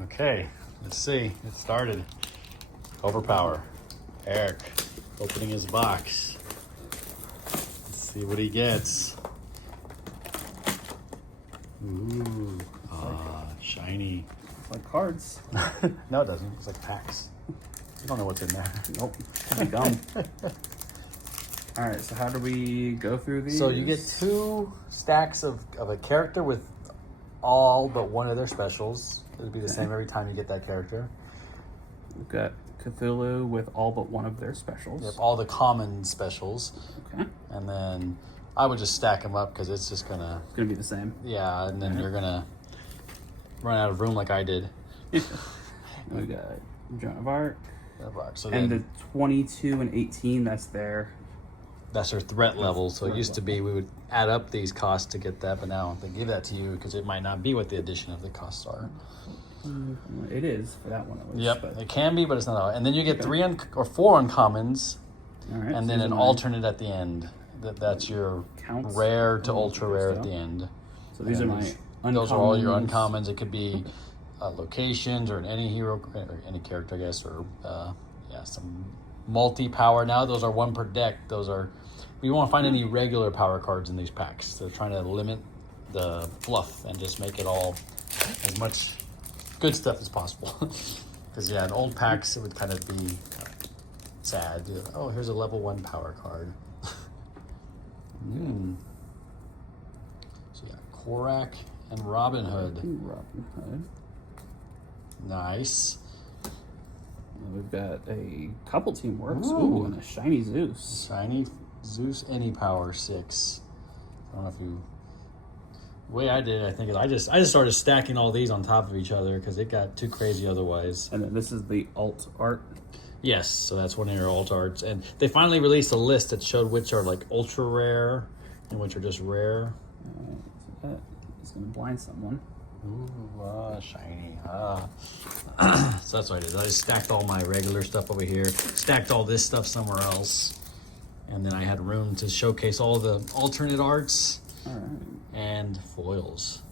Okay, let's see. It started. Overpower. Eric opening his box. Let's see what he gets. Ooh, shiny. It's like cards. No, it doesn't. It's like packs. You don't know what's in there. Nope. It's gum. All right, so how do we go through these? So you get 2 stacks of a character with all but one of their specials. It'll be the same every time you get that character. We've got Cthulhu with all but one of their specials. Yep, all the common specials. Okay. And then I would just stack them up because it's just gonna... It's gonna be the same. Yeah, and then you're gonna run out of room like I did. We got Joan of Arc. So And then, the 22 and 18, that's their... that's their threat level. So it Threat used to be we would add up these costs to get that, but now they give that to you because it might not be what the addition of the costs are. It is for that one at least. Yep, But... it can be, but it's not. And then you get 3 or 4 uncommons, All right, and so then these an are my alternate at the end. That's your counts. rare to ultra rare at the end. So these are my uncommons. Those are all your uncommons. It could be locations or any hero or any character, I guess, or yeah, some multi-power. Now those are 1 per deck. Those are, we won't find any regular power cards in these packs. They're trying to limit the fluff and just make it all as much good stuff as possible. Because yeah, in old packs it would kind of be sad. Oh, here's a level 1 power card. So yeah, Korak and Robin Hood. Robin Hood. Nice. We've got a couple teamworks. Ooh. Ooh, and a shiny Zeus. Shiny Zeus Any Power 6. I don't know if you... The way I did it, I think is I just started stacking all these on top of each other because it got too crazy otherwise. And then this is the alt art. Yes, so that's one of your alt arts. And they finally released a list that showed which are like ultra rare and which are just rare. So that is going to blind someone. Ooh, shiny. So that's what I did. I just stacked all my regular stuff over here, stacked all this stuff somewhere else, and then I had room to showcase all the alternate arts and foils.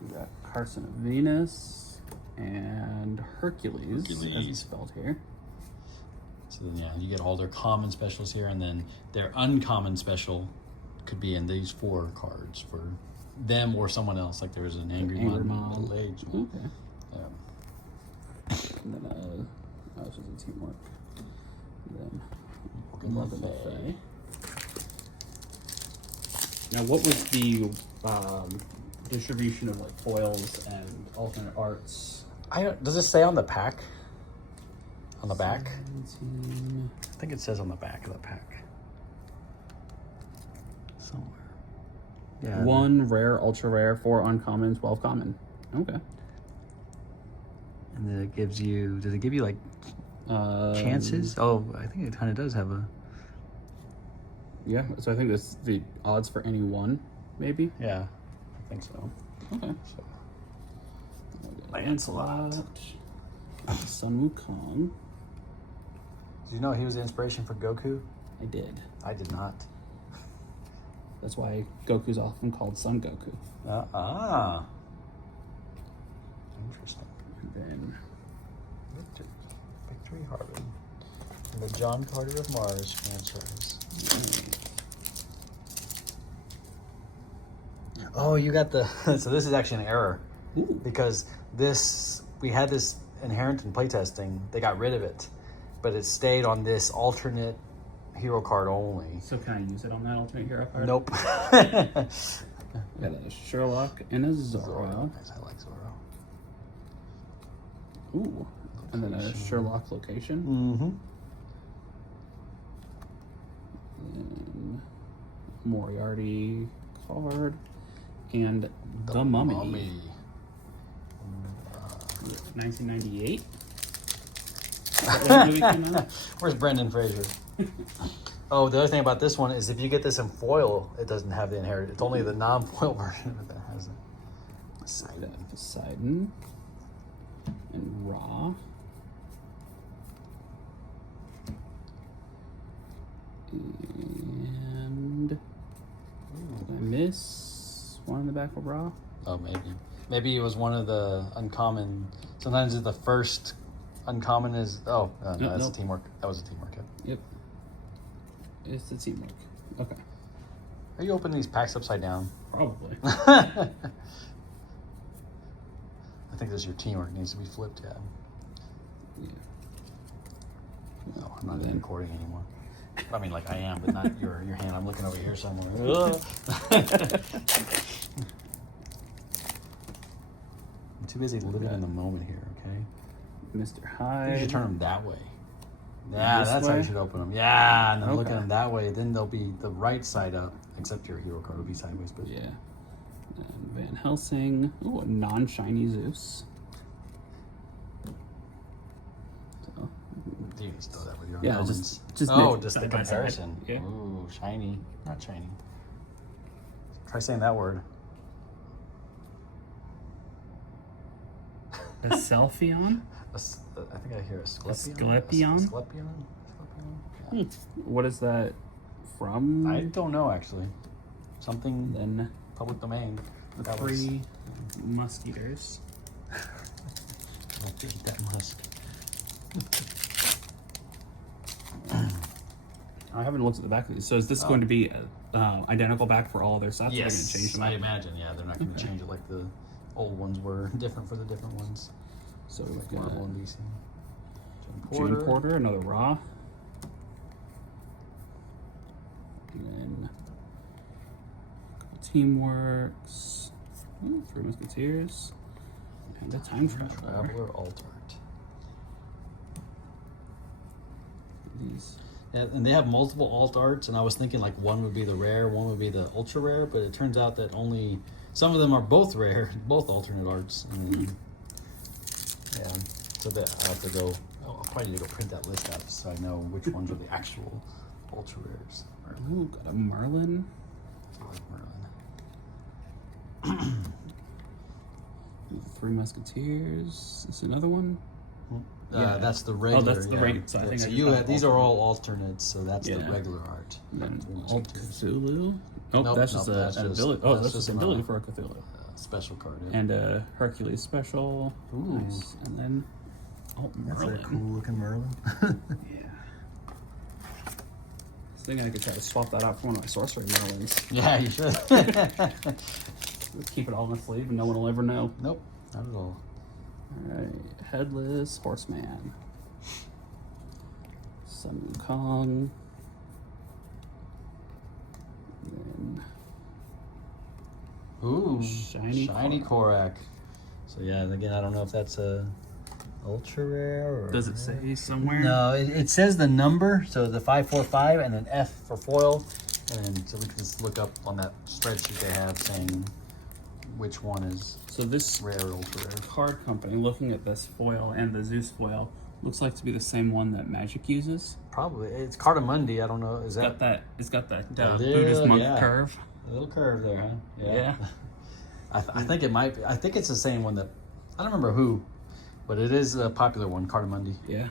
We got Carson of Venus and Hercules. As it's spelled here. So then, yeah, you get all their common specials here, and then their uncommon special could be in these 4 cards for them or someone else. Like there was an Angry Mom, middle-aged one. Okay. Yeah. And then, this is a teamwork. And then, Morgan Le Fay. Now, what was the distribution of like foils and alternate arts? Does it say on the pack? On the back? 17. I think it says on the back of the pack. Somewhere. Yeah. 1 rare, ultra rare, 4 uncommon, 12 common. Okay. And then it gives you, does it give you like chances? Oh, I think it kind of does have a... Yeah, so I think that's the odds for any one, maybe? Yeah, I think so. Okay. So, Lancelot. Sun Wukong. did you know he was the inspiration for Goku? I did. I did not. That's why Goku's often called Son Goku. Interesting. And then Victory Harbin. And the John Carter of Mars franchise. Oh, you got the... So this is actually an error. Ooh. Because we had this inherent in playtesting. They got rid of it. But it stayed on this alternate hero card only. So can I use it on that alternate hero card? Nope. We got a Sherlock and a Zorro. Nice, I like Zorro. Ooh. And then a Sherlock location. Mm-hmm. And Moriarty card. And The Mummy. 1998. Where's Brendan Fraser? Oh, the other thing about this one is if you get this in foil, it doesn't have the inherited. It's only the non-foil version of it that has it. Poseidon. And Ra. And did I miss one in the back of Ra? Oh, maybe. Maybe it was one of the uncommon. Sometimes the first uncommon is. Oh, no, that's a teamwork. That was a teamwork hit. Yep. It's the teamwork. Okay. Are you opening these packs upside down? Probably. I think this your teamwork needs to be flipped. Yeah. No, I'm not even recording anymore. I mean, like I am, but not your hand. I'm looking over here somewhere. I'm too busy living in the moment here. Okay. Mr. You Hyde. should turn them that way. Yeah, that's how you should open them. Yeah, and then look at them that way. Then they'll be the right side up, except your hero card will be sideways. But yeah. And Van Helsing. Ooh, a non-shiny Zeus. So, you can just throw that with your yeah, just just the side by side. comparison. Yeah. Ooh, shiny, not shiny. Try saying that word. A Selfieon? I think I hear a Skelepion. Skelepion? Skelepion? Yeah. What is that from? I don't know, actually. Something Then public domain. the three Musketeers. Don't eat that musk. I haven't looked at the back of these. So is this going to be identical back for all their sets? Yes, Or are they going to change them I up? imagine. Yeah, they're not going to change it like the old ones were. Different for the different ones. So we've Like got Marvel and DC. Jane Porter, another Raw. And then Teamworks. Three Musketeers. And a Time Traveler. Traveler Alt Art. These. Yeah, and they have multiple alt arts, and I was thinking like one would be the rare, one would be the ultra rare, but it turns out that only some of them are both rare, both alternate arts. And yeah, so that I have to go. I'll probably need to go print that list out so I know which ones are the actual ultra rares. Ooh, got a Merlin. I like Merlin. Three Musketeers. Is this another one? Yeah. That's the regular. Oh, that's the regular. So I think so I you just have, these are all alternates, so that's the Yeah. regular art. And then Three Alt Musketeers. Cthulhu. Nope, that's just an ability. Oh, that's just an ability for a Cthulhu. Special card. Yeah. And a Hercules special. Ooh. Nice. And then Merlin. That's a cool looking Merlin. Yeah. I was thinking I could try to swap that out for one of my sorcery Merlins. Yeah, you should. Keep it all in the sleeve and no one will ever know. Nope, not at all. Alright, Headless Horseman. Sun Wukong. And Ooh, Shiny Korak. So yeah, again, I don't know if that's a ultra rare or. does it say somewhere? No, it says the number, so the 545 and then F for foil, and so we can just look up on that spreadsheet they have saying which one is So this rare or ultra rare. card company, looking at this foil and the Zeus foil, looks like to be the same one that Magic uses. Probably it's Cardamundi. I don't know. Is It's that got that A Buddhist little- monk yeah. curve. a little curve there, huh? Yeah. I think it might be. I think it's the same one that I don't remember who, but it is a popular one, Cardamundi. Yeah.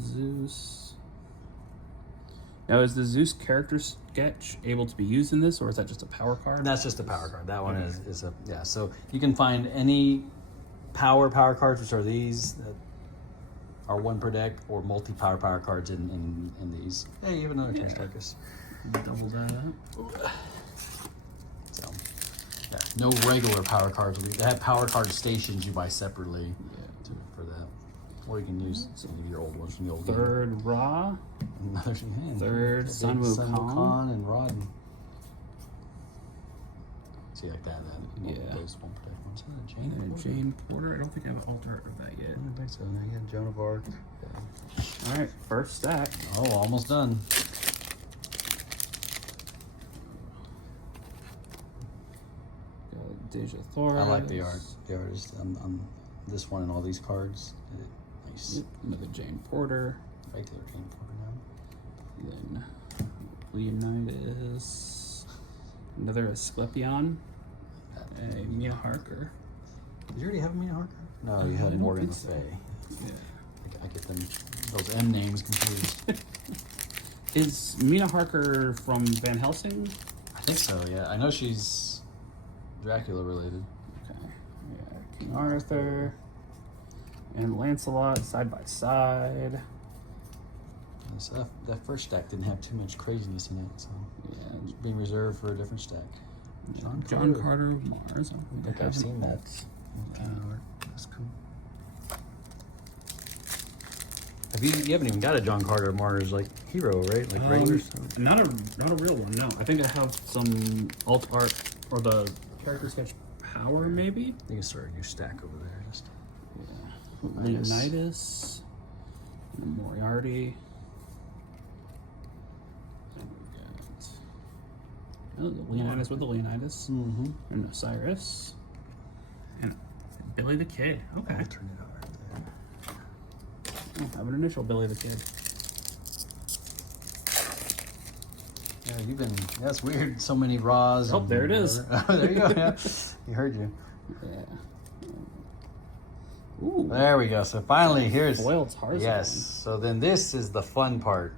Zeus. Now, is the Zeus character sketch able to be used in this, or is that just a power card? That's just a power card. That one is a yeah. So you can find any power cards, which are these that are one per deck, or multi-power cards in these. Hey, even another Taste Darkus. Double that up. So yeah, no regular power cards. They have power card stations you buy separately for that. Or you can use some of your old ones from the old game. Third Ra. Another hand. Third Sun Wukong. And Rod. See like that. Yeah. Those one protect ones. And then Jane Porter. I don't think I have an alter of that yet. I don't think so. Now you got Joan of Arc. All right, first stack. Oh, almost done. Deja Thor. I like the art. The art is on this one and all these cards. Nice. Another Jane Porter. Regular Jane Porter now. Then Leonidas. Another Asclepion. A Mia Harker. Did you already have a Mina Harker? No, you I had don't Morgan Le think so. Fay. Yeah. I get them those M names confused. Is Mina Harker from Van Helsing? I think so. Yeah, I know she's. Dracula related. Okay. Yeah, King Arthur and Lancelot side by side. So that first stack didn't have too much craziness in it, so Yeah. it's being reserved for a different stack. John Carter. Carter of Mars. I think I've seen that. Okay. That's cool. You haven't even got a John Carter of Mars like hero, right? Like regular stuff. Not a real one. No, I think I have some alt art or the character sketch power maybe. You can start a new stack over there. Just Yeah. Leonidas, Moriarty. And we got the Leonidas with the Leonidas, and Osiris, and Billy the Kid. Okay, I'll turn it over there. I have an initial Billy the Kid. Yeah, you've been. That's weird. So many Raws. Oh, there it is. There you go. Yeah, you heard you. Yeah. Ooh. There we go. So finally, here's Foiled Tarzan. yes. So then this is the fun part,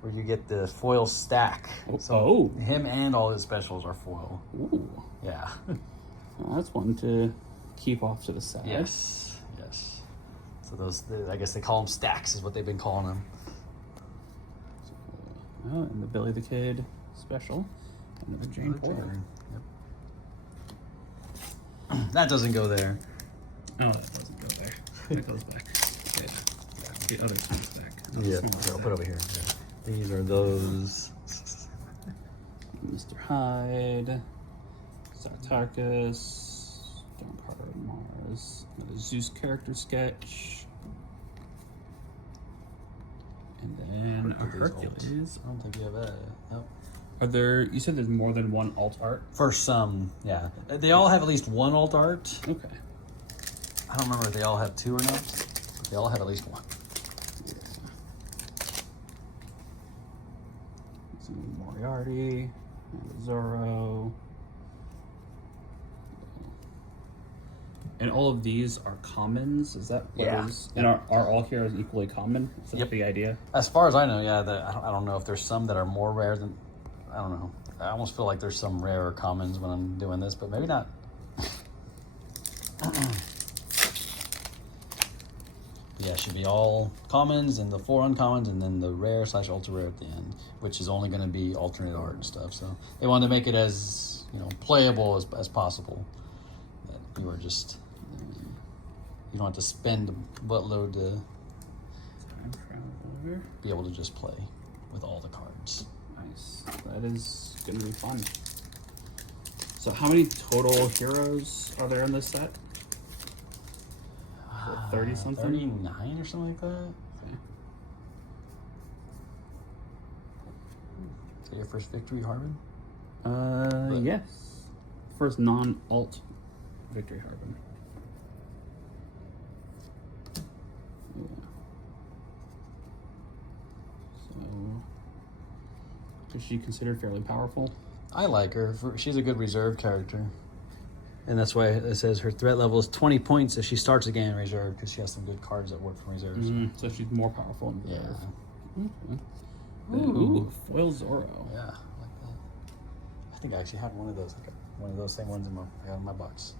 where you get the foil stack. So him and all his specials are foil. Ooh. Yeah. Well, that's one to keep off to the side. Yes. Yes. So those, I guess they call them stacks, is what they've been calling them. Oh, and the Billy the Kid special. Another Jane Porter. Yep. That doesn't go there. Oh, that doesn't go there. That goes back. Okay. The other one's back. Yeah. I'll put it over here. Yeah. These are those. Mr. Hyde, Sartarchus, John Carter of Mars, another Zeus character sketch, and then a Hercules. I don't think you have that. Nope. Are there? You said there's more than one alt art. For some, yeah. They all have at least one alt art. Okay. I don't remember if they all have two or not. But they all have at least one. So Moriarty, Zorro. And all of these are commons? Is that what Yeah. it is? And are all heroes equally common? Is that Yep. the idea? As far as I know, yeah. I don't know if there's some that are more rare than. I don't know. I almost feel like there's some rarer commons when I'm doing this, but maybe not. Yeah, it should be all commons and the 4 uncommons and then the rare / ultra rare at the end, which is only going to be alternate art and stuff. So they wanted to make it as, playable as possible. That you are just, you don't have to spend a buttload to Time traveler. be able to just play with all the cards. Nice. That is going to be fun. So how many total heroes are there in this set? 30 something? 39 or something like that. Okay. Is that your first victory, Harbin? Yes. First non-alt victory Harbin. Yeah. So, is she considered fairly powerful? I like her. She's a good reserve character. And that's why it says her threat level is 20 points if she starts a game in reserve, because she has some good cards that work from reserves. So she's more powerful in Yeah. reserve. Okay. Ooh, foil Zorro. Yeah, I like that. I think I actually had one of those. I got one of those same ones I got in my box.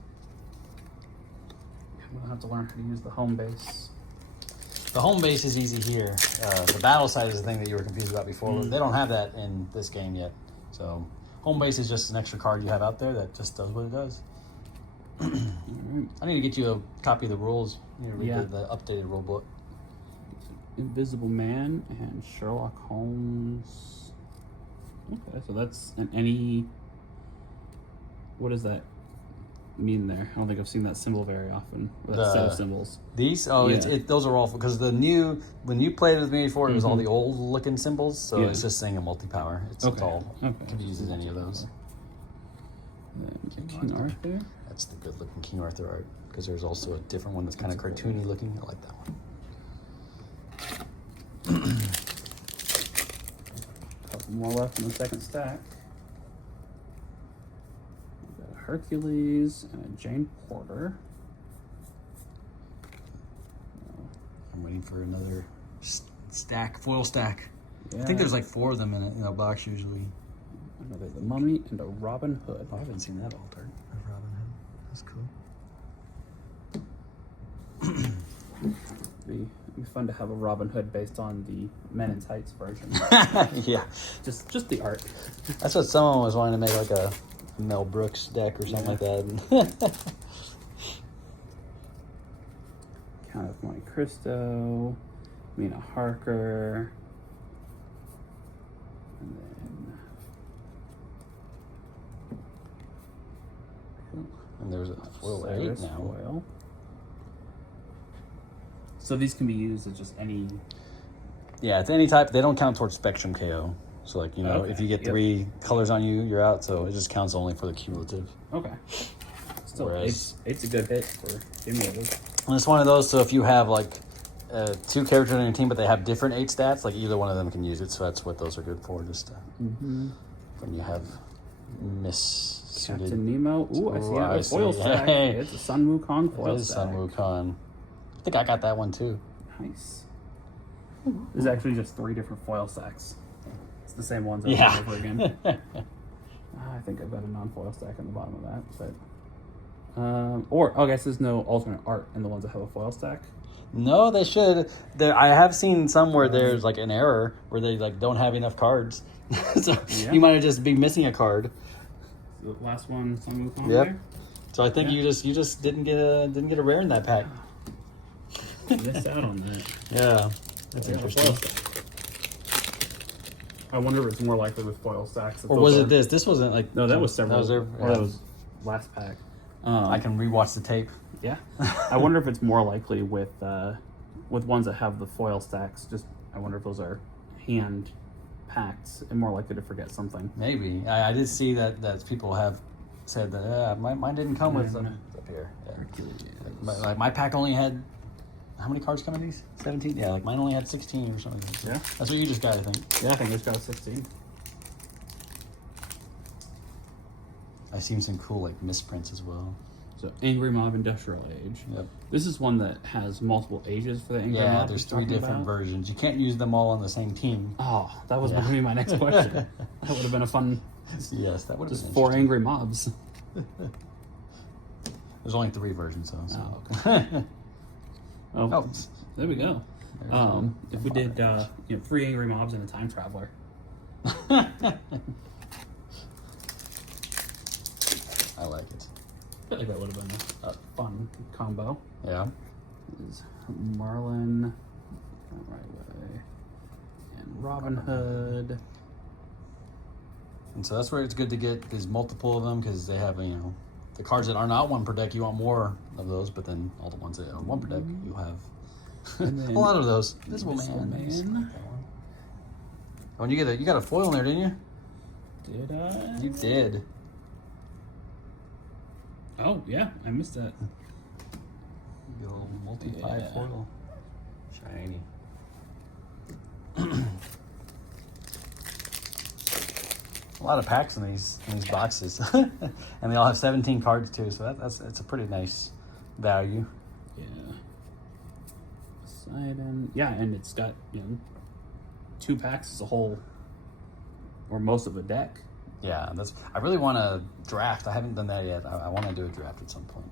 I'm gonna have to learn how to use the home base. The home base is easy here. The battle side is the thing that you were confused about before. They don't have that in this game yet. So home base is just an extra card you have out there that just does what it does. I need to get you a copy of the rules. You need to read the updated rule book. Invisible Man and Sherlock Holmes. Okay, so that's an any. What does that mean there? I don't think I've seen that symbol very often. Or that set of symbols. These? Oh, Yeah. those are all because when you played with me before, it was all the old looking symbols. So it's just saying a multi-power. It's all it uses any of those. King Arthur. That's the good looking King Arthur art, because there's also a different one that's kind of cartoony looking. I like that one. Couple more left in the second stack. We've got a Hercules and a Jane Porter. I'm waiting for another foil stack. Yeah. I think there's like 4 of them in a box usually. Another The Mummy and a Robin Hood. Oh, I haven't seen that altered. Robin. That's cool. It'd be fun to have a Robin Hood based on the Men in Tights version. Yeah. Just the art. That's what someone was wanting to make, like a Mel Brooks deck or something like that. Count of Monte Cristo, Mina Harker, and then And there's a foil 8 Cyrus now. foil. So these can be used as just any. Yeah, it's any type. They don't count towards Spectrum KO. So, like, you know, Okay, if you get yep. 3 colors on you, you're out. So it just counts only for the cumulative. Okay. Still, Whereas- eight's a good hit for cumulative. And it's one of those, so if you have, like, 2 characters on your team, but they have different 8 stats, like, either one of them can use it. So that's what those are good for, just when you have missuited. Captain Nemo. Ooh, I see. Ooh, I have I a foil see. stack. Hey. It's a Sun Wukong foil It is stack. Sun Wukong. I think I got that one, too. Nice. There's actually just 3 different foil stacks. It's the same ones over Yeah. and over again. I think I've got a non-foil stack on the bottom of that, but I guess there's no alternate art in the ones that have a foil stack. No, they should. I have seen some where there's like an error where they like don't have enough cards, so Yeah. you might have just be missing a card. The last one, Sun Wukong. Yep. There. So I think Yeah. you just didn't get a rare in that pack. Missed out on that. Yeah, that's Yeah, interesting. foil stack. I wonder if it's more likely with foil stacks. Or was it this? This wasn't like No, that was several. That was there. Or that was last pack. I can rewatch the tape. Yeah, I wonder if it's more likely with ones that have the foil stacks. Just I wonder if those are hand packed and more likely to forget something. Maybe I did see that people have said that mine didn't come with Yeah. them up here. Yeah. My pack only had how many cards come in these? 17? Yeah, like mine only had 16 or something. Yeah. That's what you just got, I think. Yeah, I think it's got a 16. I've seen some cool like misprints as well. So Angry Mob Industrial Age. Yep. This is one that has multiple ages for the Angry Yeah, Mob. there's you're 3 talking different about. versions. You can't use them all on the same team. Oh, that was Yeah. going to be my next question. That would have been a fun. Yes, that would have Just been 4 interesting. Angry Mobs. There's only 3 versions though. So. Oh, Oh, there we go. there's If we did 3 Angry Mobs and a Time Traveler. I like it. I feel like that would have been a fun combo. Yeah. Is Marlin, right way, and Robin Hood. And so that's where it's good to get these multiple of them because they have, the cards that are not 1 per deck, you want more of those, but then all the ones that are 1 per deck, you'll have And then a lot of those. Invisible Invisible Man. Nice. Man. Like that one. Oh, and you got a foil in there, didn't you? Did I? You did. Oh, yeah, I missed that. Your little multi-5 Yeah. foil. Shiny. A lot of packs in these boxes, and they all have 17 cards too. So that's a pretty nice value. Yeah. Poseidon. Yeah, and it's got, 2 packs as a whole, or most of a deck. Yeah, I really want to draft. I haven't done that yet. I want to do a draft at some point.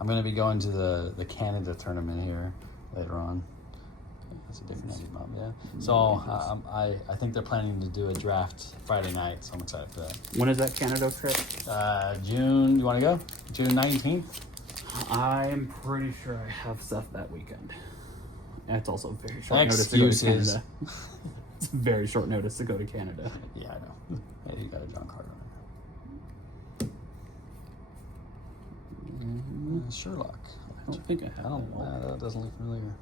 I'm going to be going to the Canada tournament here later on. That's a different Angry Mob, yeah. So I think they're planning to do a draft Friday night, so I'm excited for that. When is that Canada trip? June, you want to go? June 19th? I'm pretty sure I have stuff that weekend. And it's also very short Excuses. notice to go to Canada. It's very short notice to go to Canada. Yeah, I know. Yeah, you got a John Carter on it. Sherlock. I don't think I have I don't. that one. That doesn't look familiar.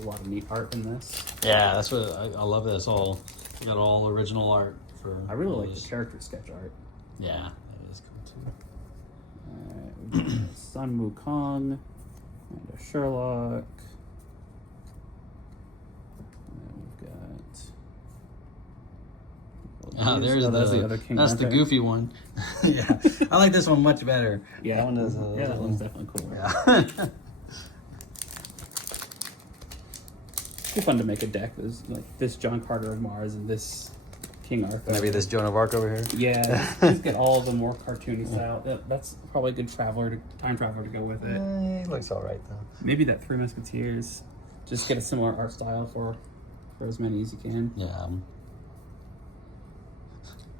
A lot of neat art in this. Yeah, that's what I love. This all we got all original art for. I really all like this. the character sketch art. Yeah, that is cool too. Alright, we've got a Sun Wukong and a Sherlock. And then we've got. Ah, there's that's the other King That's the Arthur. goofy one. Yeah, I like this one much better. Yeah, that one does. yeah, that one's definitely cool. Yeah. It'd be fun to make a deck that's like this John Carter of Mars and this King Arthur. Maybe this Joan of Arc over here. Yeah, just get all the more cartoony style. That's probably a good time traveler to go with it. He looks all right though. Maybe that Three Musketeers. Just get a similar art style for as many as you can. Yeah.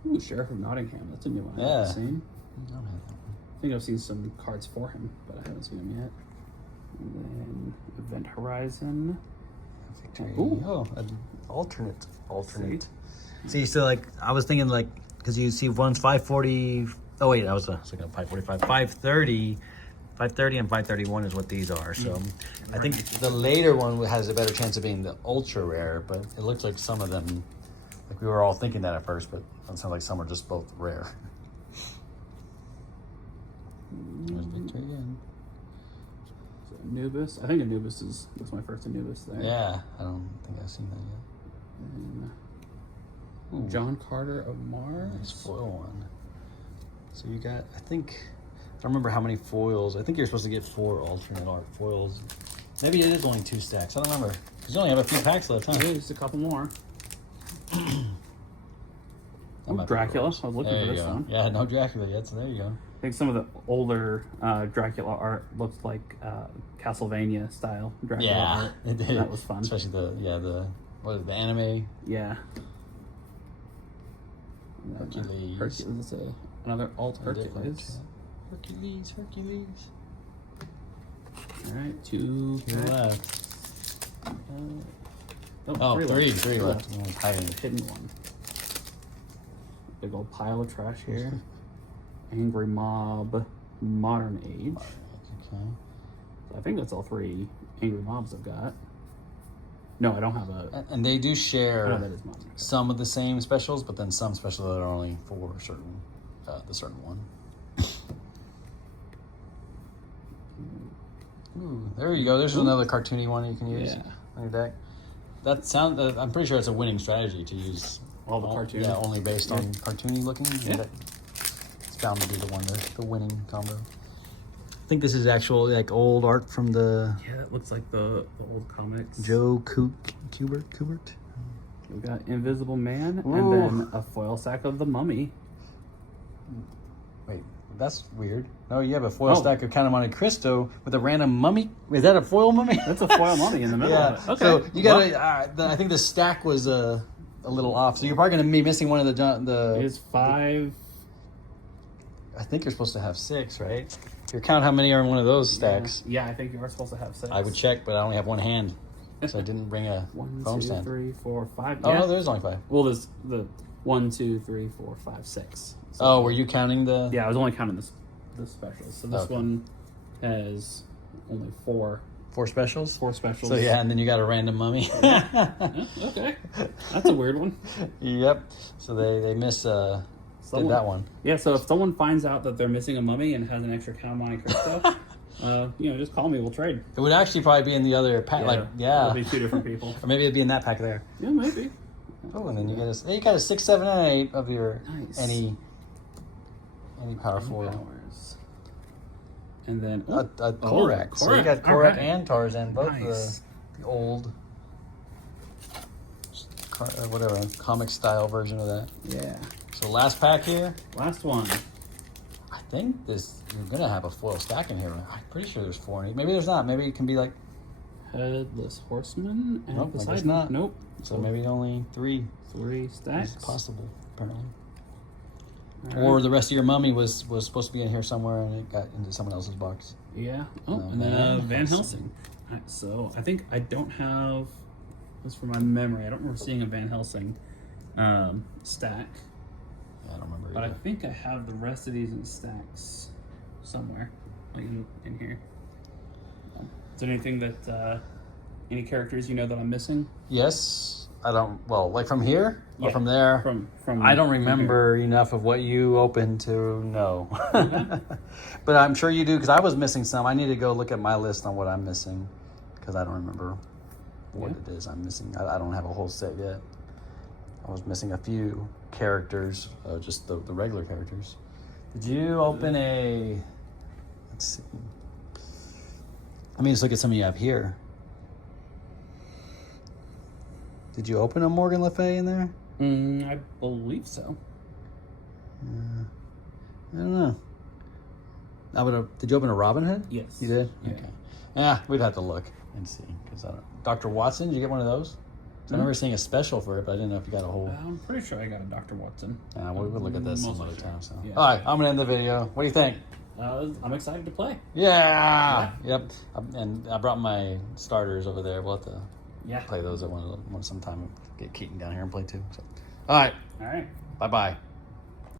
Ooh, Sheriff of Nottingham. That's a new one I Yeah. haven't seen. I don't have that one. I think I've seen some cards for him, but I haven't seen him yet. And then Event Horizon. Victory. Ooh. Oh, an alternate. See, so like I was thinking like because you see one's 540. Oh wait, I was looking at 545, 530. 530 and 531 is what these are. So I think the later one has a better chance of being the ultra rare, but it looks like some of them, like we were all thinking that at first, but it sounds like some are just both rare. There's Victory again. So Anubis. I think Anubis was my first Anubis there. Yeah, I don't think I've seen that yet. And John Carter of Nice Mars. foil one. So you got, I think, I don't remember how many foils. I think you're supposed to get 4 alternate art foils. Maybe it is only 2 stacks. I don't remember. Because you only have a few packs left, huh? Yeah, just a couple more. That might be Dracula. yours. I was looking There for you this go. one. Yeah, no Dracula yet, so there you go. I think some of the older Dracula art looked like Castlevania style Dracula Yeah, art. it did. That was fun. Especially what is it, the anime? Yeah. And then, Hercules. Hercules. Let's say another alt Hercules. Hercules. All right, 2 Two packs. left. Oh, Three left. left. One's hiding. Hidden one. Big old pile of trash here. Angry Mob, Modern Age. Okay. I think that's all 3 Angry Mobs I've got. No, I don't have a. And they do Oh, share that is Modern Age. some of the same specials, but then some specials that are only for certain, the certain one. Ooh, there you go. There's another cartoony one you can use on your deck. That sound. I'm pretty sure it's a winning strategy to use All the cartoony. Yeah, only based on cartoony looking. Yeah. It's bound to be the winning combo. I think this is actual like old art from the Yeah, it looks like the old comics. Joe Kubert. We got Invisible Man Ooh. and then a foil sack of the Mummy. Wait, that's weird. No, you have a foil stack of Count of Monte Cristo with a random mummy. Is that a foil mummy? That's a foil mummy in the middle Yeah. of it. Okay. So you got I think the stack was a little off. So you're probably going to be missing one of the. It's 5. I think you're supposed to have 6, right? You count how many are in one of those stacks. Yeah, I think you are supposed to have 6. I would check, but I only have one hand, so I didn't bring a 1, phone 2, stand. 3, 4, 5. Oh yeah. no, there's only 5. Well, there's the 1, 2, 3, 4, 5, 6. So, Oh, were you counting the? yeah, I was only counting the specials. So this Okay. one has only 4 4 specials. specials. So yeah, and then you got a random mummy. Yeah, okay, that's a weird one. Yep. So they miss did that one. Yeah, so if someone finds out that they're missing a mummy and has an extra Count of Monte Cristo, just call me. We'll trade. It would actually probably be in the other pack. It'll be 2 different people. Or maybe it'd be in that pack there. Yeah, maybe. Oh, and then you got a 6, 7, and 8 of your Nice. any power foil. Powers. And then A Korak. So you got All Korak right. and Tarzan, both Nice. the old whatever comic style version of that. Yeah. So last pack here. Last one. I think you're gonna have a foil stack in here. I'm pretty sure there's 4 in it. Maybe there's not. Maybe it can be like Headless Horseman and Nope, I guess Poseidon. not. Nope. so maybe only 3 3 stacks. is possible apparently. All Or right. the rest of your mummy was supposed to be in here somewhere and it got into someone else's box. Yeah. Oh, Oh, and then Van Van Helsing. Helsing. All right, so I think I don't have. This from my memory. I don't remember seeing a Van Helsing stack, I don't remember. but I either. think I have the rest of these in stacks somewhere, like in here. Is there anything that any characters you know that I'm missing? Yes, I don't. Well, like from here or Yeah, from there. From I don't from here. remember enough of what you opened to know. But I'm sure you do because I was missing some. I need to go look at my list on what I'm missing because I don't remember what it is I'm missing. I don't have a whole set yet. I was missing a few characters, just the regular characters. Did you open a... Let's see. Let me just look at some you have here. Did you open a Morgan Le Fay in there? I believe so. I don't know. Did you open a Robin Hood? Yes. You did? Yeah. Okay. Yeah, we'd have to look and see. Because Dr. Watson, did you get one of those? I remember seeing a special for it, but I didn't know if you got a whole. I'm pretty sure I got a Dr. Watson. We'll look at this some Most other likely. time. So. Yeah. All right, I'm going to end the video. What do you think? I'm excited to play. Yeah. Yep. And I brought my starters over there. We'll have to Yeah. play those at one sometime. Get Keaton down here and play too. So. All right. All right. Bye-bye.